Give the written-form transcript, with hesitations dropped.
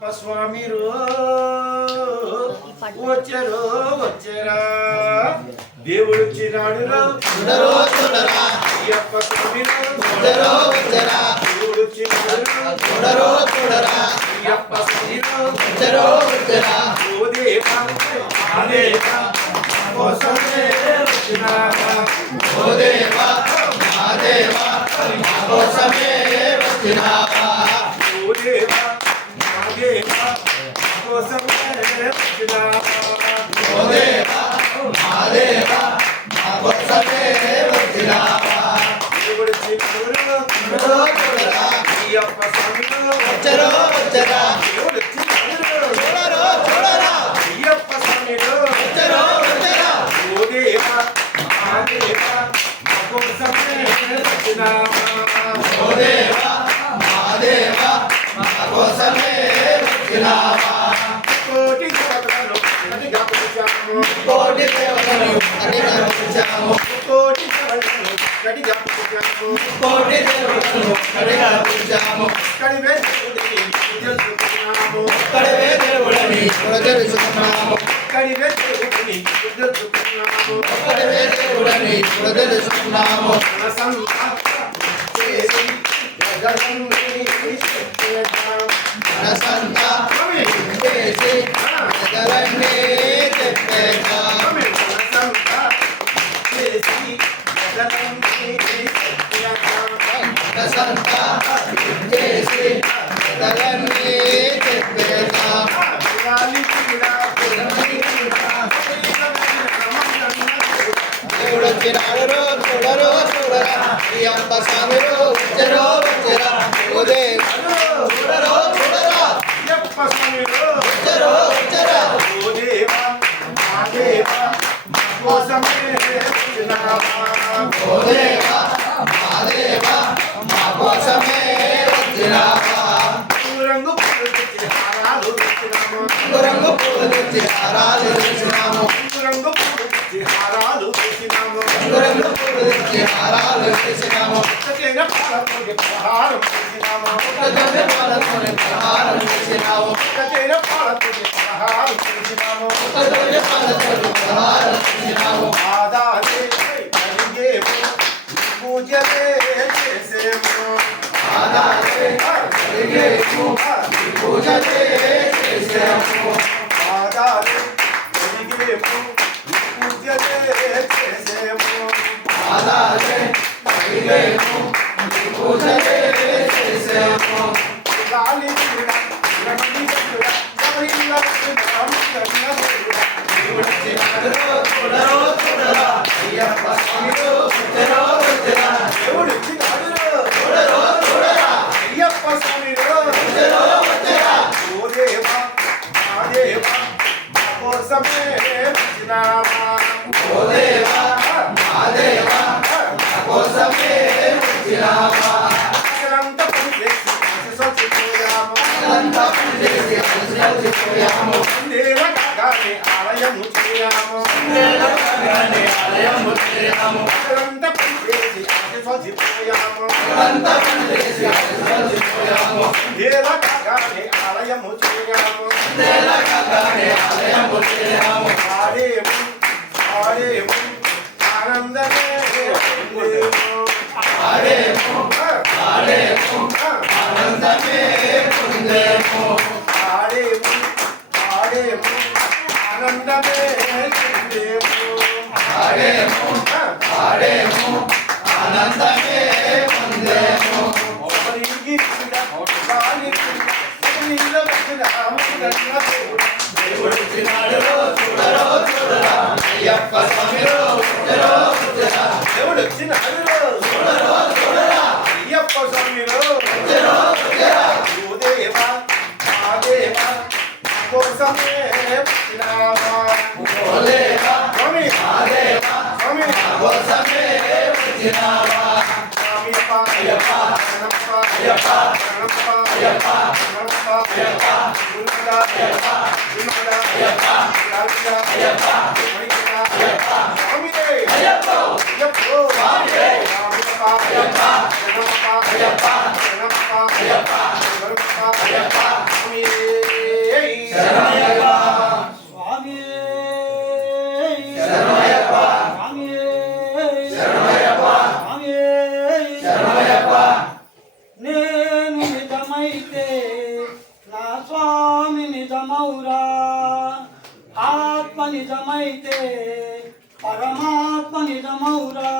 స్వామి వచ్చారు వచ్చారా దేవుడు వచ్చినాడు అయ్యప్ప స్వామి దేవుడు వచ్చినాడు అయ్యప్ప స్వామి ఓ దేవా దేవా కోసమే వచ్చినారా ఓ దేవా దేవా కోసమే వచ్చినారా ఓ దేవా దేవా కోసమే వచ్చినారా ఓ దేవా దేవా కోసమే వచ్చినారా దేవుడు చిన్నడు అయ్యప్ప స్వామి వచ్చరా వచ్చరా దేవుడు చిన్నడు చూడరా అయ్యప్ప స్వామి వచ్చరా వచ్చరా ఓ దేవా దేవా కోసమే వచ్చినారా ఓ దేవా దేవా కోసమే వచ్చినారా కోటి దేవతలను అడిగా పిలిచాము కోటి దేవతలను అడిగా పిలిచాము కోటి దేవతలను అడిగా పిలిచాము కోటి దేవతలను అడిగా పిలిచాము కడివే దేవుడిని తెలుసుకున్నాము కడివే దేవుడిని తెలుసుకున్నాము కడివే దేవుడిని తెలుసుకున్నాము కడివే దేవుడిని తెలుసుకున్నాము చూడరు చూడరు చూడరా అయ్యప్ప స్వామి వచ్చరా వచ్చరా ఓ దేవా చూడరు చూడరా అయ్యప్ప స్వామి వచ్చరా వచ్చరా ఓ దేవా దేవా కోసమే వచ్చినారా ఓ దేవా దేవా కోసమే వచ్చినారా రంగు పూలు తెచ్చి హారాలు తెచ్చినాము రంగు పూలు తెచ్చి హారాలు తెచ్చినాము రంగు పూలు తెచ్చి హారాలు తెచ్చినాము రంగు పూలు తెచ్చి హారాలు తెచ్చినాము సత్యంగా పాలతోటి ప్రహారం చేసినాము సత్యంగా పాలతోటి ప్రహారం చేసినాము సత్యంగా పాలతోటి ప్రహారం చేసినాము సత్యంగా పాలతోటి ప్రహారం చేసినాము ఆదాలే కలిగేము పూజలే చేసేము ఆదాలే కలిగేము పూజలే చేసేము ఆదాలే కలిగేము పూజలే చేసేము ఆదాలే కలిగేము పూజలే చేసేము గాలి కూడా రమణి కూడా గమనిల్ల చూడరో చూడరా అయ్యప్ప స్వామి వచ్చరా వచ్చరా దేవుడు చూడరో చూడరా అయ్యప్ప స్వామి వచ్చరా వచ్చరా ఓ దేవా దేవా కోసమే వచ్చినారా ఓ దేవా దేవా కోసమే వచ్చినారా అసలంతా పని చేసి సొచ్చిపోయాము అసలంతా పని చేసి సొచ్చిపోయాము దేవ కాగానే ఆలయము చేయాము దేవ కాగానే ఆలయము చేయాము అసలంతా పని చేసి సొచ్చిపోయాము అసలంతా పని చేసి సొచ్చిపోయాము దేవ కాగానే ఆలయము చేయాము దేవ కాగానే ఆలయము చేయాము ఆడేము ఆడేము ఆనందమే పొందేము ఆడేము ఆడేము ఆనందమే పొందేము ఆడేము ఆడేము ఆనందమే పొందేము ఆడేము ఆడేము ఆనందమే పొందేము దేవుడు వచ్చినాడు చూడరో చూడరా అయ్యప్ప స్వామి వచ్చరా వచ్చరా దేవుడు వచ్చినాడు చూడరో చూడరా అయ్యప్ప స్వామి వచ్చరా వచ్చరా ఓ దేవా దేవా కోసమే వచ్చినారా ఓ దేవా స్వామి దేవా స్వామి కోసమే వచ్చినారా అయ్యప్ప అయ్యప్ప అయ్యప్ప అయ్యప్ప అయ్యప్ప అయ్యప్ప గురుగా అయ్యప్ప గురుగా అయ్యప్ప రాజుగా అయ్యప్ప మణిగా అయ్యప్ప స్వామి అయ్యప్ప అయ్యప్ప స్వామి అయ్యప్ప అయ్యప్ప అయ్యప్ప అయ్యప్ప అయ్యప్ప అయ్యప్ప స్వామి నిజమైతే నా స్వామి నిజమౌరా ఆత్మ నిజమైతే పరమాత్మ నిజమౌరా